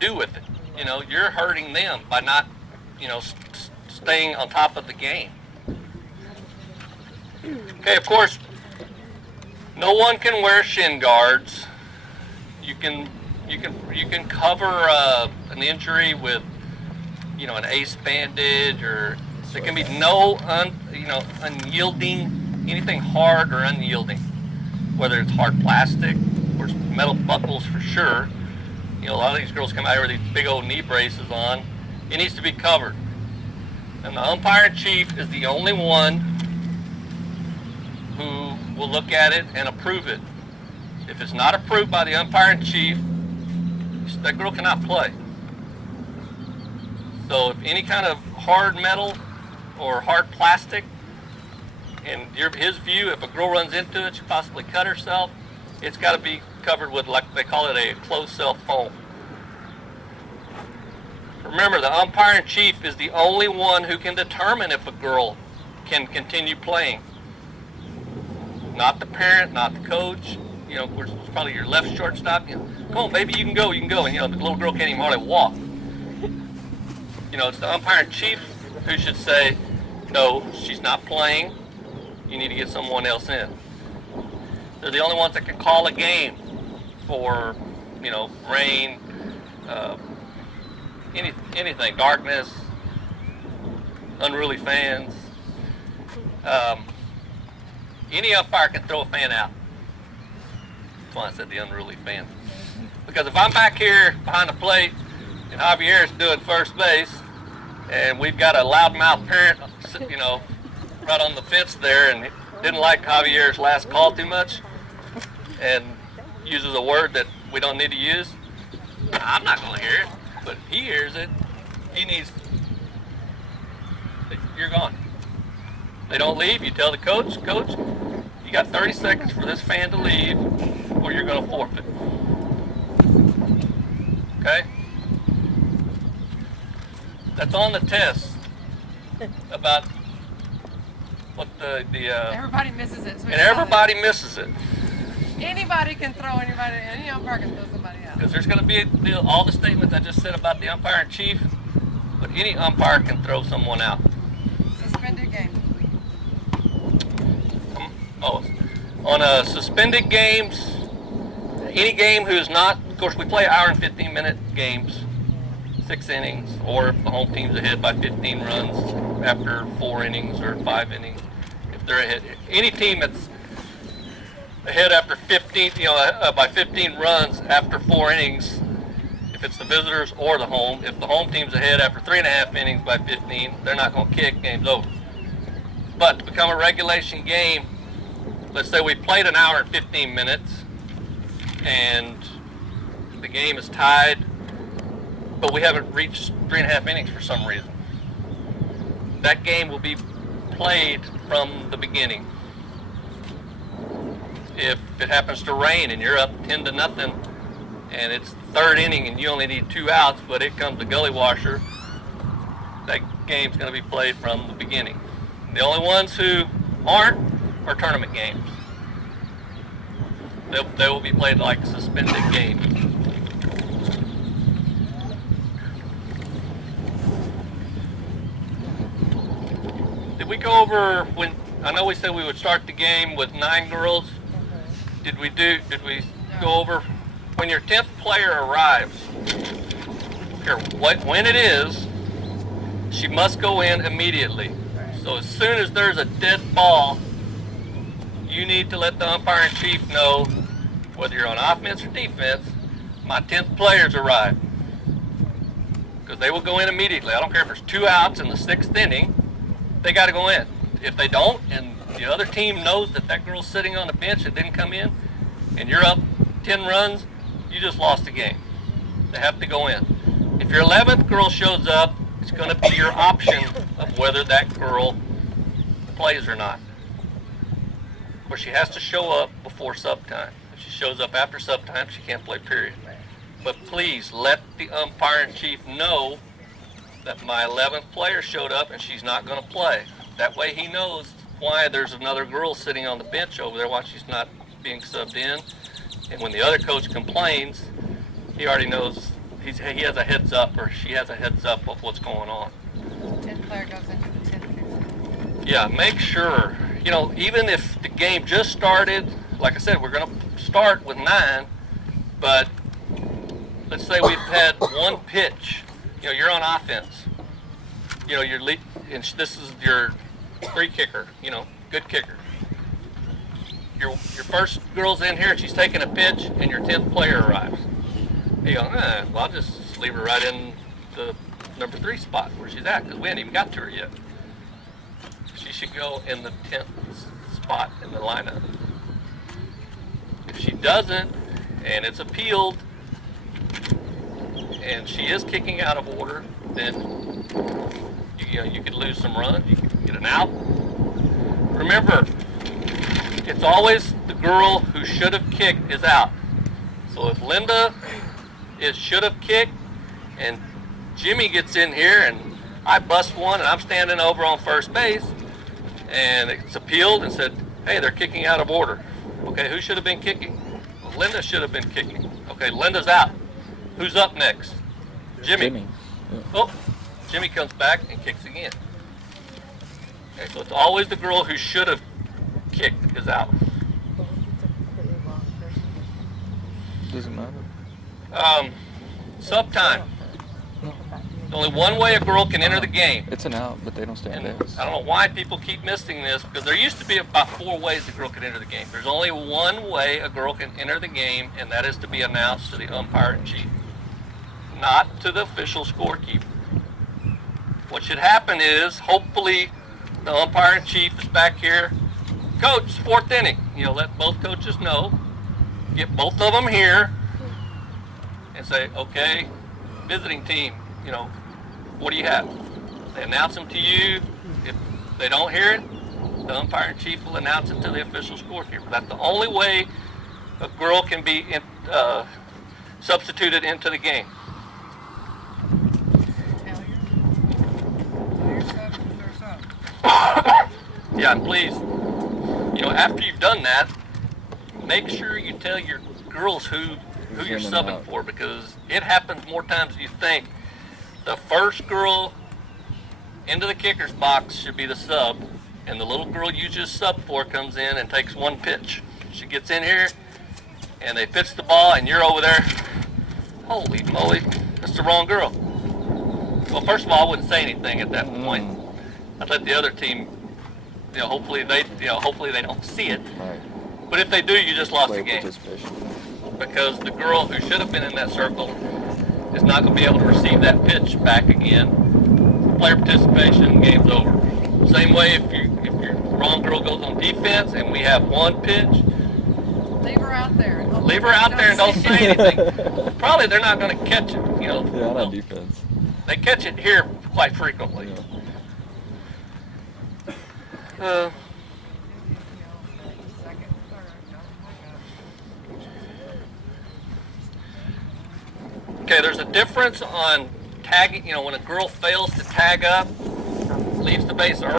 do with it. You know, you're hurting them by not, you know, staying on top of the game. Okay, of course, no one can wear shin guards. You can cover an injury with, you know, an ace bandage, or there can be no unyielding, anything hard or unyielding, whether it's hard plastic or metal buckles for sure. You know, a lot of these girls come out here with these big old knee braces on. It needs to be covered. And the umpire in chief is the only one who will look at it and approve it. If it's not approved by the umpire in chief, that girl cannot play. So if any kind of hard metal or hard plastic, in his view, if a girl runs into it, she possibly cut herself, it's got to be covered with, like they call it, a closed cell foam. Remember, the umpire in chief is the only one who can determine if a girl can continue playing. Not the parent, not the coach. You know, of course, it's probably your left shortstop. You know, come on, baby, you can go. And, you know, the little girl can't even hardly walk. You know, it's the umpire in chief who should say, no, she's not playing. You need to get someone else in. They're the only ones that can call a game for, you know, rain, anything, darkness, unruly fans. Any umpire can throw a fan out. That's why I said the unruly fan. Because if I'm back here behind the plate and Javier's doing first base, and we've got a loudmouth parent, you know, right on the fence there, and didn't like Javier's last call too much, and uses a word that we don't need to use, I'm not going to hear it. But if he hears it, he needs, you're gone. They don't leave, you tell the coach, you got 30 seconds for this fan to leave, or you're going to forfeit. Okay? That's on the test about what the everybody misses it. So and everybody misses it. Anybody can throw anybody, any umpire can throw somebody out. Because there's going to be all the statements I just said about the umpire in chief, but any umpire can throw someone out. Suspended game. On suspended games, any game who's not, of course we play hour and 15 minute games, 6 innings, or if the home team's ahead by 15 runs after 4 innings or 5 innings, if they're ahead. Any team that's ahead after 15, by 15 runs after 4 innings, if it's the visitors or the home. If the home team's ahead after 3.5 innings by 15, they're not going to kick, game's over. But to become a regulation game, let's say we played an hour and 15 minutes and the game is tied, but we haven't reached 3.5 innings for some reason. That game will be played from the beginning. If it happens to rain and you're up 10-0 and it's the 3rd inning and you only need 2 outs, but it comes the gully washer, that game's going to be played from the beginning. The only ones who aren't are tournament games. They will be played like suspended games. Did we go over when, I know we said we would start the game with 9 girls. Did we go over when your 10th player arrives, when it is, she must go in immediately. So as soon as there's a dead ball, you need to let the umpire in chief know, whether you're on offense or defense, my 10th player's arrived. Because they will go in immediately. I don't care if there's 2 outs in the 6th inning, they got to go in. If they don't, and the other team knows that that girl's sitting on the bench that didn't come in, and you're up 10 runs, you just lost the game. They have to go in. If your 11th girl shows up, it's going to be your option of whether that girl plays or not. Of course, she has to show up before sub time. If she shows up after sub time, she can't play, period. But please let the umpire in chief know that my 11th player showed up and she's not going to play. That way he knows why there's another girl sitting on the bench over there while she's not being subbed in. And when the other coach complains, he already knows he has a heads up, or she has a heads up of what's going on. 10th player goes into the 10th kicker. Yeah, make sure, you know, even if the game just started, like I said, we're going to start with 9, but let's say we've had one pitch. You know, you're on offense. You know, and this is your 3 kicker, you know, good kicker. Your first girl's in here, she's taking a pitch, and your 10th player arrives. You go, well, I'll just leave her right in the number 3 spot where she's at, because we haven't even got to her yet. She should go in the 10th spot in the lineup. If she doesn't, and it's appealed, and she is kicking out of order, then you could lose some runs, you could get an out. Remember, it's always the girl who should have kicked is out. So if Linda should have kicked, and Jimmy gets in here, and I bust one, and I'm standing over on first base, and it's appealed and said, hey, they're kicking out of order. Okay, who should have been kicking? Well, Linda should have been kicking. Okay, Linda's out. Who's up next? Jimmy. Yeah. Oh, Jimmy comes back and kicks again. Okay, so it's always the girl who should have kicked is out. Doesn't matter. Sub time. There's only one way a girl can enter the game. It's an out, but they don't stand And base. I don't know why people keep missing this, because there used to be about 4 ways a girl could enter the game. There's only one way a girl can enter the game, and that is to be announced to the umpire-in-chief, not to the official scorekeeper. What should happen is, hopefully, the umpire-in-chief is back here. Coach, 4th inning. You know, let both coaches know. Get both of them here and say, okay, visiting team, you know, what do you have? They announce them to you. If they don't hear it, the umpire-in-chief will announce it to the official scorekeeper. That's the only way a girl can be substituted into the game. Yeah, and please, you know, after you've done that, make sure you tell your girls who you're subbing for, because it happens more times than you think. The first girl into the kicker's box should be the sub, and the little girl you just subbed for comes in and takes one pitch. She gets in here, and they pitch the ball, and you're over there. Holy moly, that's the wrong girl. Well, first of all, I wouldn't say anything at that point. I'd let the other team, you know, hopefully they don't see it. Right. But if they do, you just lost the Play game. participation. Because the girl who should have been in that circle is not going to be able to receive that pitch back again. Player participation, game's over. Same way if your wrong girl goes on defense and we have one pitch, Leave her out there. leave her out there and don't say anything. Probably they're not going to catch it. You know, Yeah, on defense. they catch it here quite frequently. Yeah. Okay, there's a difference on tagging, you know, when a girl fails to tag up, leaves the base early.